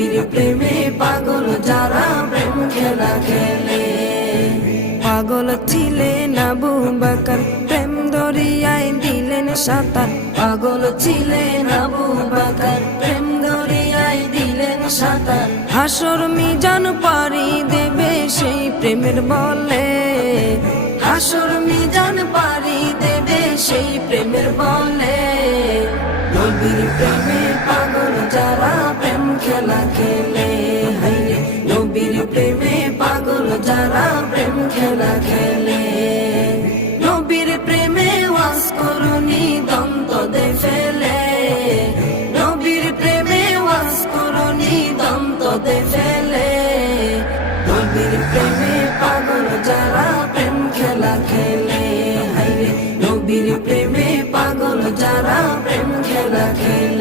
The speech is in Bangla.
নবীর প্রেমে পাগল যারা প্রেম খেলা খেলে। পাগল ছিলেন আবু বকর, প্রেম দরিয়ায় দিলেন সাঁতার। পাগল ছিলেন আবু বকর, প্রেম দরিয়ায় দিলেন সাঁতার। হাসর মিজান পারি দেবে সেই প্রেমের বলে, হাসর মিজান পারি দেবে সেই প্রেমের বলে। নবীর প্রেমে পাগল যারা প্রেম খেলা খেলে, হাইরে নবীর প্রেমে পাগল যারা প্রেম খেলা খেলে। নবীর প্রেমে ওয়াজ করুনি দন্ত দে ফেলে, নবীর প্রেমে ওয়াজ করুনি দন্ত দে ফেলে। নবীর প্রেমে পাগল যারা প্রেম খেলা খেলে, হাইরে নবীর প্রেমে পাগল যারা প্রেম খেলা খেলে।